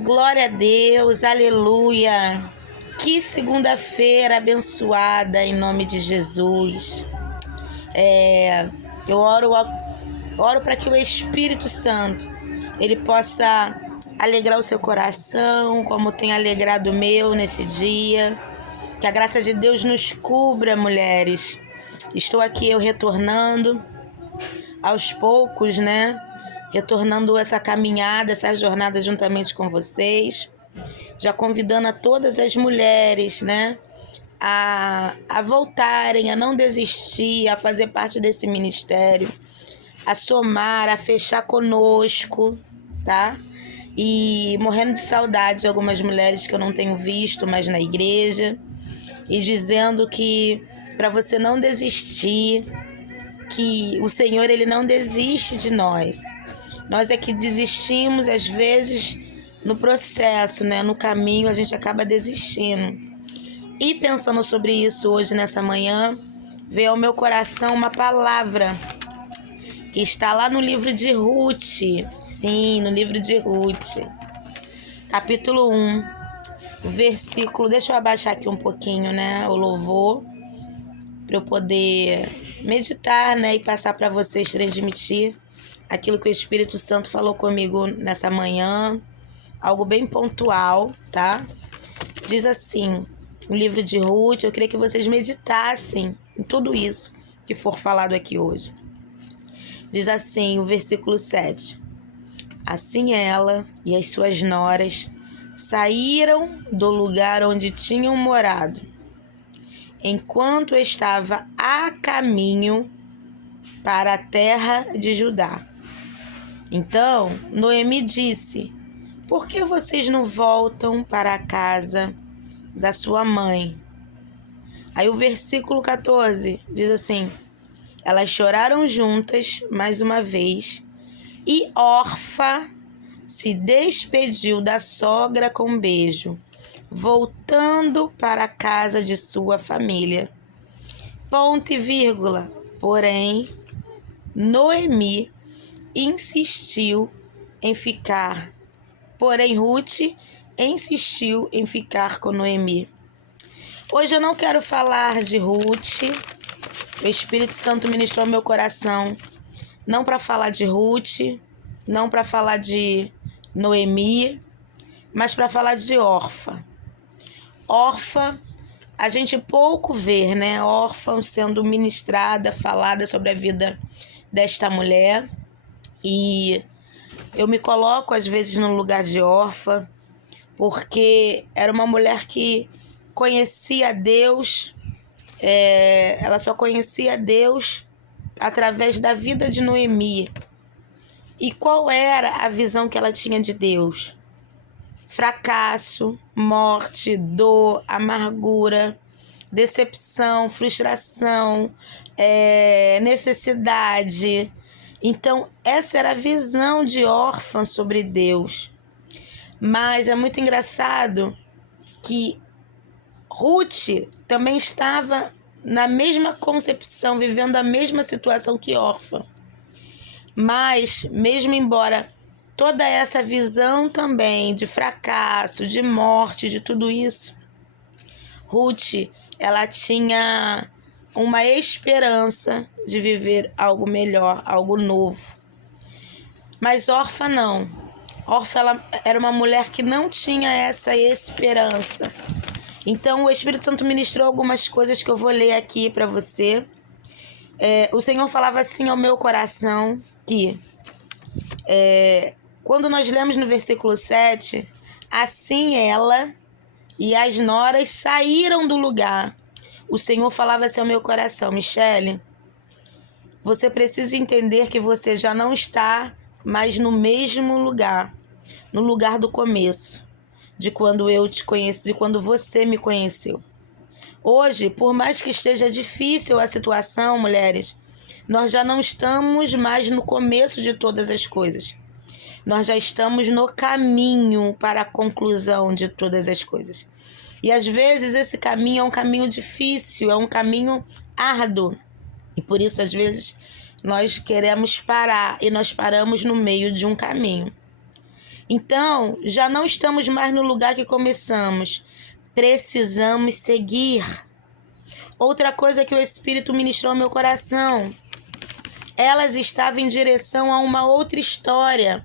Glória a Deus, aleluia. Que segunda-feira abençoada em nome de Jesus. Eu oro para que o Espírito Santo ele possa alegrar o seu coração, como tem alegrado o meu nesse dia. Que a graça de Deus nos cubra, mulheres. Estou aqui eu retornando aos poucos, né? Retornando essa caminhada, essa jornada juntamente com vocês. Já convidando a todas as mulheres, né? A voltarem, a não desistir, a fazer parte desse ministério, a somar, a fechar conosco, tá? E morrendo de saudade de algumas mulheres que eu não tenho visto mais na igreja, e dizendo que para você não desistir, que o Senhor ele não desiste de nós. Nós é que desistimos às vezes no processo, né? No caminho a gente acaba desistindo. E pensando sobre isso hoje nessa manhã, veio ao meu coração uma palavra que está lá no livro de Ruth. Sim, no livro de Ruth. Capítulo 1, versículo... Deixa eu abaixar aqui um pouquinho, né? O louvor, para eu poder meditar, né? E passar para vocês, transmitir aquilo que o Espírito Santo falou comigo nessa manhã. Algo bem pontual, tá? Diz assim, o livro de Ruth, eu queria que vocês meditassem em tudo isso que for falado aqui hoje. Diz assim, o versículo 7. Assim ela e as suas noras saíram do lugar onde tinham morado, enquanto estava a caminho para a terra de Judá. Então Noemi disse: por que vocês não voltam para a casa da sua mãe? Aí o versículo 14 diz assim: elas choraram juntas mais uma vez, e Orfa se despediu da sogra com um beijo, voltando para a casa de sua família. Ponto e vírgula. Porém, Noemi insistiu em ficar. Porém, Ruth insistiu em ficar com Noemi. Hoje eu não quero falar de Ruth. O Espírito Santo ministrou meu coração. Não para falar de Ruth, não para falar de Noemi, mas para falar de Orfa. Orfa, a gente pouco vê, né? Orfa sendo ministrada, falada sobre a vida desta mulher. E eu me coloco às vezes no lugar de Orfa, porque era uma mulher que conhecia Deus, ela só conhecia Deus através da vida de Noemi. E qual era a visão que ela tinha de Deus? Fracasso, morte, dor, amargura, decepção, frustração, necessidade. Então, essa era a visão de órfã sobre Deus. Mas é muito engraçado que Ruth também estava na mesma concepção, vivendo a mesma situação que órfã. Mas, mesmo embora toda essa visão também de fracasso, de morte, de tudo isso, Ruth, ela tinha uma esperança de viver algo melhor, algo novo. Mas Orfa não. Orfa ela era uma mulher que não tinha essa esperança. Então o Espírito Santo ministrou algumas coisas que eu vou ler aqui para você. O Senhor falava assim ao meu coração que quando nós lemos no versículo 7, assim ela e as noras saíram do lugar. O Senhor falava assim ao meu coração: Michele, você precisa entender que você já não está mais no mesmo lugar, no lugar do começo, de quando eu te conheci, de quando você me conheceu. Hoje, por mais que esteja difícil a situação, mulheres, nós já não estamos mais no começo de todas as coisas. Nós já estamos no caminho para a conclusão de todas as coisas. E às vezes esse caminho é um caminho difícil, é um caminho árduo. E por isso, às vezes, nós queremos parar e nós paramos no meio de um caminho. Então, já não estamos mais no lugar que começamos. Precisamos seguir. Outra coisa que o Espírito ministrou ao meu coração. Elas estavam em direção a uma outra história.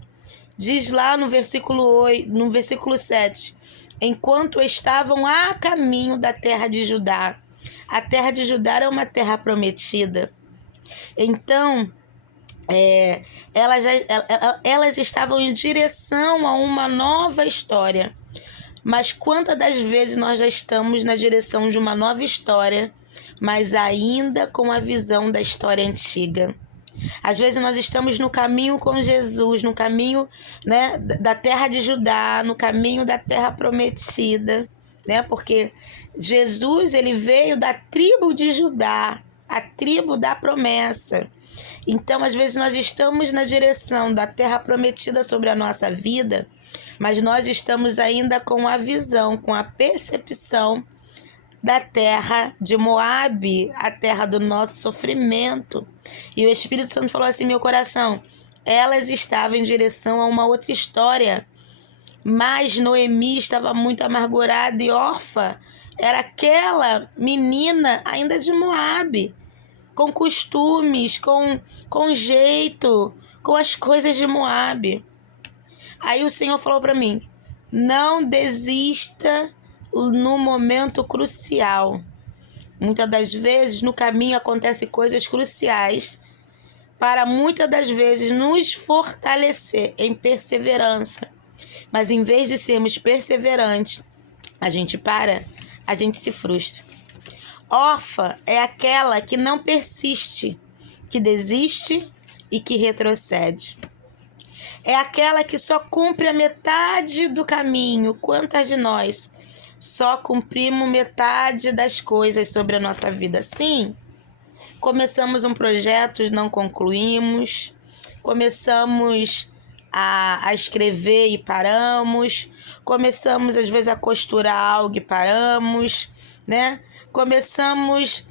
Diz lá no versículo 7. Enquanto estavam a caminho da terra de Judá. A terra de Judá é uma terra prometida. Então, elas estavam em direção a uma nova história. Mas quantas das vezes nós já estamos na direção de uma nova história, mas ainda com a visão da história antiga? Às vezes nós estamos no caminho com Jesus, no caminho, né, da terra de Judá, no caminho da terra prometida, né? Porque Jesus, ele veio da tribo de Judá, a tribo da promessa. Então, às vezes nós estamos na direção da terra prometida sobre a nossa vida, mas nós estamos ainda com a visão, com a percepção da terra de Moabe, a terra do nosso sofrimento. E o Espírito Santo falou assim: meu coração, elas estavam em direção a uma outra história. Mas Noemi estava muito amargurada e órfã. Era aquela menina ainda de Moabe, com costumes, com jeito, com as coisas de Moabe. Aí o Senhor falou para mim: não desista no momento crucial. Muitas das vezes no caminho acontecem coisas cruciais para muitas das vezes nos fortalecer em perseverança. Mas em vez de sermos perseverantes, a gente se frustra. Órfã é aquela que não persiste, que desiste e que retrocede. É aquela que só cumpre a metade do caminho. Quantas de nós só cumprimos metade das coisas sobre a nossa vida? Sim, começamos um projeto e não concluímos. Começamos a escrever e paramos. Começamos, às vezes, a costurar algo e paramos, né? Começamos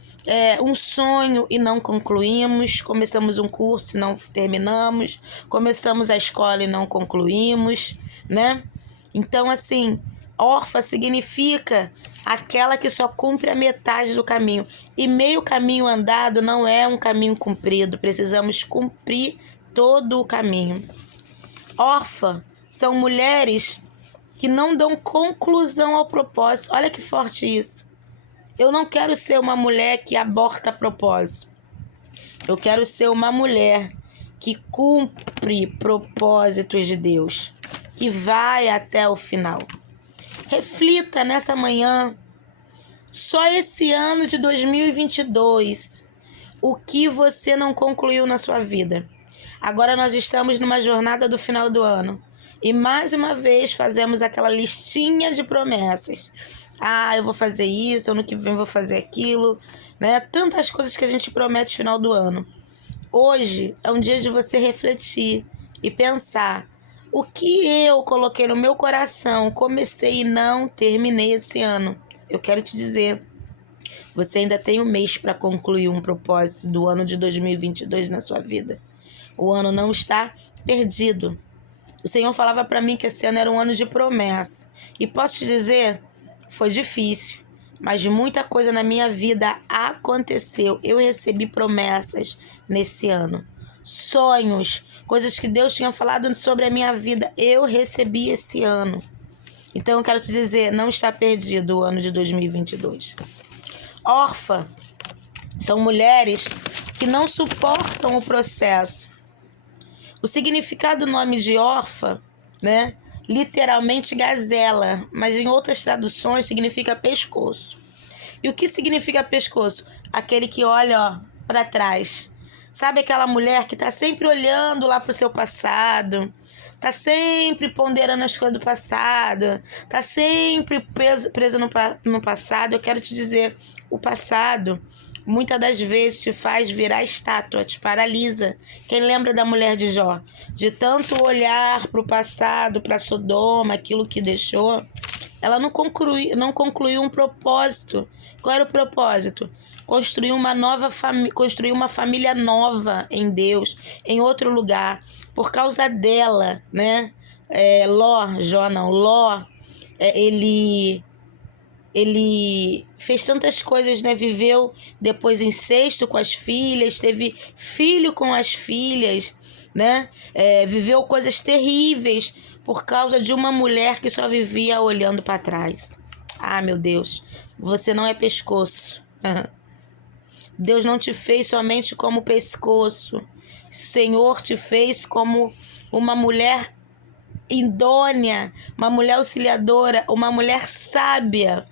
um sonho e não concluímos. Começamos um curso e não terminamos. Começamos a escola e não concluímos, né? Então, assim, órfã significa aquela que só cumpre a metade do caminho. E meio caminho andado não é um caminho cumprido. Precisamos cumprir todo o caminho. Órfã são mulheres que não dão conclusão ao propósito. Olha que forte isso. Eu não quero ser uma mulher que aborta propósito. Eu quero ser uma mulher que cumpre propósitos de Deus, que vai até o final. Reflita nessa manhã, só esse ano de 2022, o que você não concluiu na sua vida. Agora nós estamos numa jornada do final do ano. E mais uma vez fazemos aquela listinha de promessas. Eu vou fazer isso, ano que vem vou fazer aquilo, né? Tantas coisas que a gente promete no final do ano. Hoje é um dia de você refletir e pensar: o que eu coloquei no meu coração, comecei e não terminei esse ano? Eu quero te dizer, você ainda tem um mês para concluir um propósito do ano de 2022 na sua vida. O ano não está perdido. O Senhor falava para mim que esse ano era um ano de promessa. E posso te dizer, foi difícil, mas muita coisa na minha vida aconteceu. Eu recebi promessas nesse ano. Sonhos, coisas que Deus tinha falado sobre a minha vida, eu recebi esse ano. Então eu quero te dizer, não está perdido o ano de 2022. Órfã são mulheres que não suportam o processo. O significado do nome de órfã, né? Literalmente gazela, mas em outras traduções significa pescoço. E o que significa pescoço? Aquele que olha para trás. Sabe aquela mulher que está sempre olhando lá para o seu passado, está sempre ponderando as coisas do passado, está sempre preso no passado? Eu quero te dizer, o passado muitas das vezes te faz virar estátua, te paralisa. Quem lembra da mulher de Jó? De tanto olhar para o passado, para Sodoma, aquilo que deixou, ela não concluiu um propósito. Qual era o propósito? Construir uma família nova em Deus, em outro lugar. Por causa dela, né? Ló, ele fez tantas coisas, né? Viveu depois incesto com as filhas, teve filho com as filhas, né? Viveu coisas terríveis por causa de uma mulher que só vivia olhando para trás. Ah, meu Deus, você não é pescoço. Deus não te fez somente como pescoço. O Senhor te fez como uma mulher idônea, uma mulher auxiliadora, uma mulher sábia.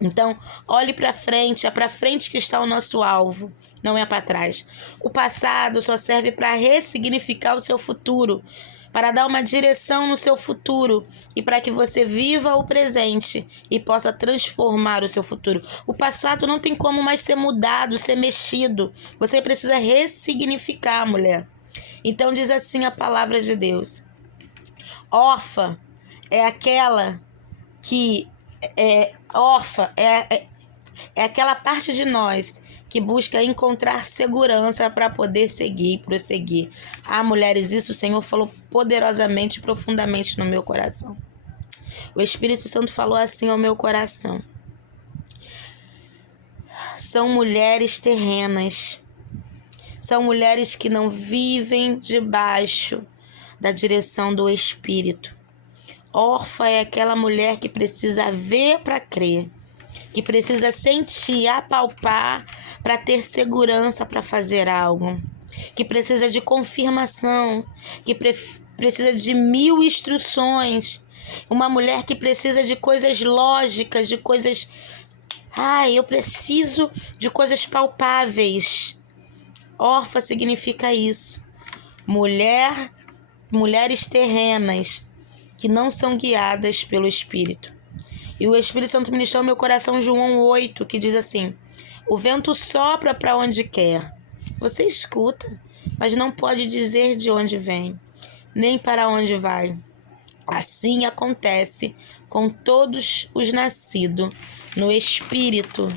Então, olhe para frente, é para frente que está o nosso alvo, não é para trás. O passado só serve para ressignificar o seu futuro, para dar uma direção no seu futuro e para que você viva o presente e possa transformar o seu futuro. O passado não tem como mais ser mudado, ser mexido. Você precisa ressignificar, mulher. Então diz assim a palavra de Deus. Órfã é aquela que órfã é aquela parte de nós que busca encontrar segurança para poder seguir e prosseguir. Ah, mulheres, isso o Senhor falou poderosamente e profundamente no meu coração. O Espírito Santo falou assim ao meu coração. São mulheres terrenas. São mulheres que não vivem debaixo da direção do Espírito. Órfã é aquela mulher que precisa ver para crer, que precisa sentir, apalpar para ter segurança para fazer algo, que precisa de confirmação, que precisa de 1000 instruções, uma mulher que precisa de coisas lógicas, de coisas... eu preciso de coisas palpáveis. Órfã significa isso. Mulheres terrenas, que não são guiadas pelo Espírito. E o Espírito Santo ministrou ao meu coração João 8, que diz assim: o vento sopra para onde quer. Você escuta, mas não pode dizer de onde vem, nem para onde vai. Assim acontece com todos os nascidos no Espírito.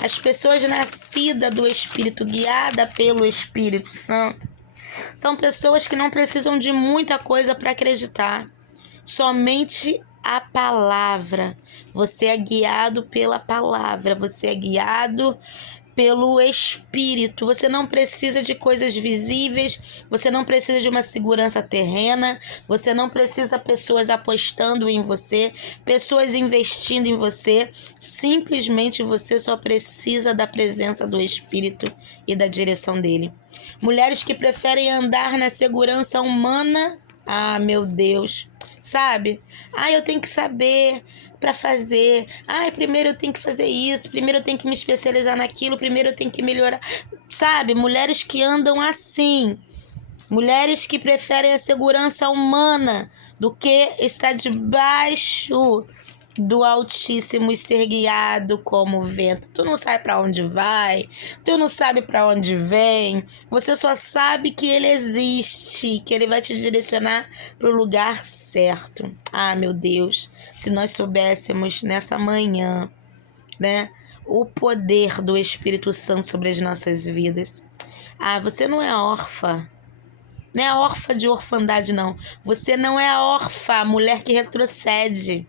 As pessoas nascidas do Espírito, guiadas pelo Espírito Santo, são pessoas que não precisam de muita coisa para acreditar. Somente a palavra. Você é guiado pela palavra. Você é guiado pelo Espírito. Você não precisa de coisas visíveis. Você não precisa de uma segurança terrena. Você não precisa de pessoas apostando em você, pessoas investindo em você. Simplesmente você só precisa da presença do Espírito e da direção dele. Mulheres que preferem andar na segurança humana. Ah, meu Deus. Sabe? Eu tenho que saber para fazer. Primeiro eu tenho que fazer isso. Primeiro eu tenho que me especializar naquilo. Primeiro eu tenho que melhorar. Sabe? Mulheres que andam assim. Mulheres que preferem a segurança humana do que estar debaixo do Altíssimo e ser guiado como o vento. Tu não sabe para onde vai, tu não sabe para onde vem, você só sabe que ele existe, que ele vai te direcionar para o lugar certo. Ah, meu Deus, se nós soubéssemos nessa manhã, né, o poder do Espírito Santo sobre as nossas vidas. Você não é órfã. Não é órfã de orfandade, não. Você não é órfã, mulher que retrocede.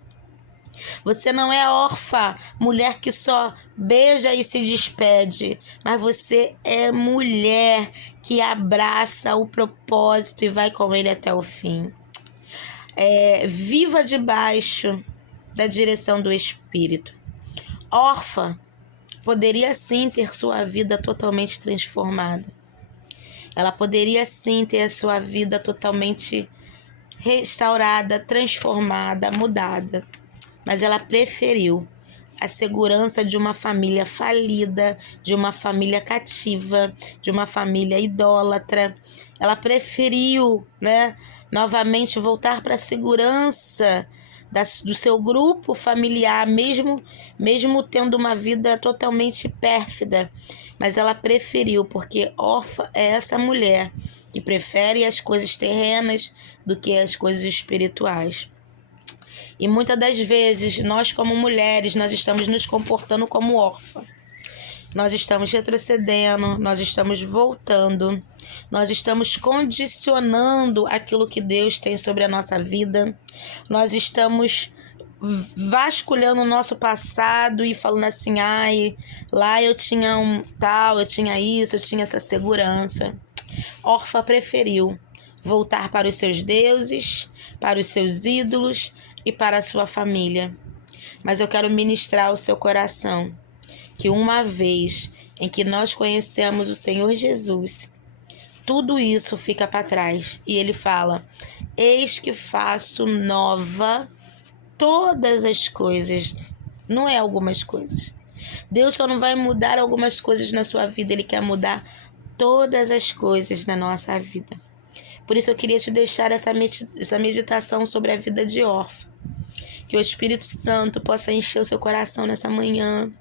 Você não é órfã, mulher que só beija e se despede, mas você é mulher que abraça o propósito e vai com ele até o fim. Viva debaixo da direção do Espírito. Órfã poderia sim ter sua vida totalmente transformada. Ela poderia sim ter a sua vida totalmente restaurada, transformada, mudada. Mas ela preferiu a segurança de uma família falida, de uma família cativa, de uma família idólatra. Ela preferiu, novamente voltar para a segurança do seu grupo familiar, mesmo tendo uma vida totalmente pérfida. Mas ela preferiu, porque órfã é essa mulher que prefere as coisas terrenas do que as coisas espirituais. E muitas das vezes, nós como mulheres, nós estamos nos comportando como órfã. nós estamos retrocedendo, nós estamos voltando, nós estamos condicionando aquilo que Deus tem sobre a nossa vida, nós estamos vasculhando o nosso passado e falando assim, ai, lá eu tinha eu tinha isso, eu tinha essa segurança. Orfa preferiu voltar para os seus deuses, para os seus ídolos e para a sua família. Mas eu quero ministrar ao seu coração que uma vez em que nós conhecemos o Senhor Jesus, tudo isso fica para trás. E ele fala, eis que faço nova todas as coisas. Não é algumas coisas. Deus só não vai mudar algumas coisas na sua vida, Ele quer mudar todas as coisas na nossa vida. Por isso eu queria te deixar essa meditação sobre a vida de Orfa. Que o Espírito Santo possa encher o seu coração nessa manhã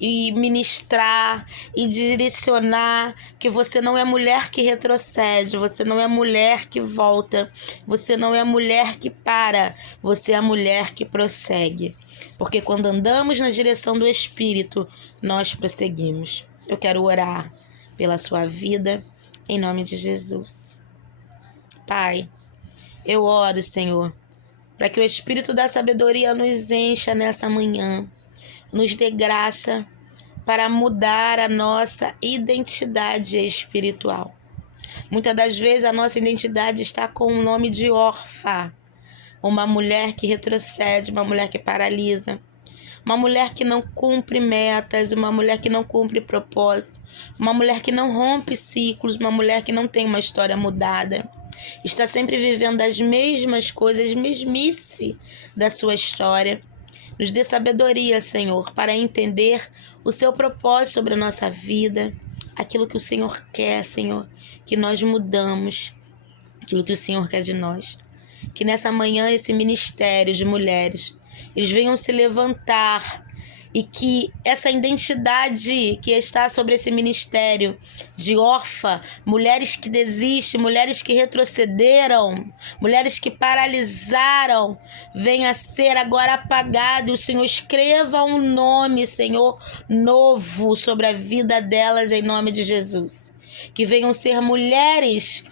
e ministrar e direcionar que você não é mulher que retrocede, você não é mulher que volta, você não é mulher que para, você é a mulher que prossegue. Porque quando andamos na direção do Espírito, nós prosseguimos. Eu quero orar pela sua vida, em nome de Jesus. Pai, eu oro, Senhor, para que o Espírito da sabedoria nos encha nessa manhã, nos dê graça para mudar a nossa identidade espiritual. Muitas das vezes a nossa identidade está com o nome de órfã, uma mulher que retrocede, uma mulher que paralisa, uma mulher que não cumpre metas, uma mulher que não cumpre propósito, uma mulher que não rompe ciclos, uma mulher que não tem uma história mudada. Está sempre vivendo as mesmas coisas, mesmice da sua história. Nos dê sabedoria, Senhor, para entender o seu propósito sobre a nossa vida, aquilo que o Senhor quer, Senhor, que nós mudamos, aquilo que o Senhor quer de nós. Que nessa manhã esse ministério de mulheres, eles venham se levantar e que essa identidade que está sobre esse ministério de órfã, mulheres que desistem, mulheres que retrocederam, mulheres que paralisaram, venha a ser agora apagado. E o Senhor escreva um nome, Senhor, novo sobre a vida delas em nome de Jesus. Que venham ser mulheres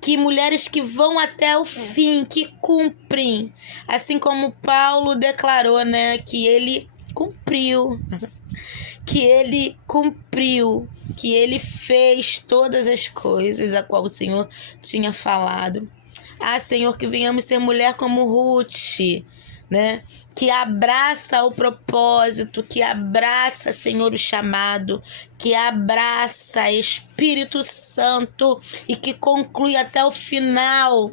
que vão até o fim, que cumprem, assim como Paulo declarou, né, que ele cumpriu, que ele fez todas as coisas a qual o Senhor tinha falado. Senhor, que venhamos ser mulher como Ruth, né? Que abraça o propósito, que abraça, Senhor, o chamado, que abraça Espírito Santo e que conclui até o final.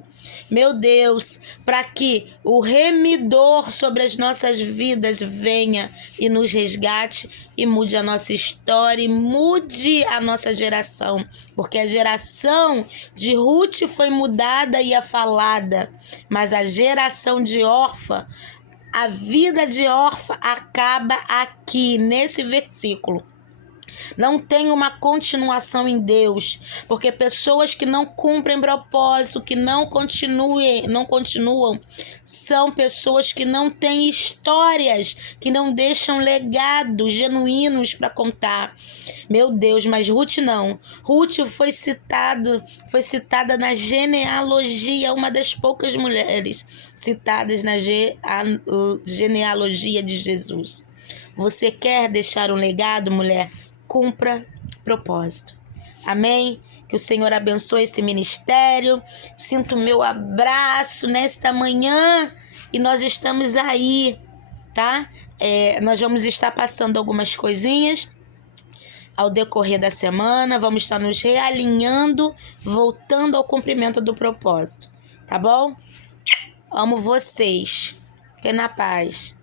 Meu Deus, para que o remidor sobre as nossas vidas venha e nos resgate e mude a nossa história e mude a nossa geração. Porque a geração de Ruth foi mudada e afalada, mas a geração de Orfa, a vida de Orfa acaba aqui, nesse versículo. Não tem uma continuação em Deus, porque pessoas que não cumprem propósito, que não continuam, são pessoas que não têm histórias, que não deixam legados genuínos para contar. Meu Deus, mas Ruth não. Ruth foi citada na genealogia, uma das poucas mulheres citadas na genealogia de Jesus. Você quer deixar um legado, mulher? Cumpra propósito. Amém? Que o Senhor abençoe esse ministério. Sinto o meu abraço nesta manhã e nós estamos aí, tá? Nós vamos estar passando algumas coisinhas ao decorrer da semana. Vamos estar nos realinhando, voltando ao cumprimento do propósito. Tá bom? Amo vocês. Fiquem na paz.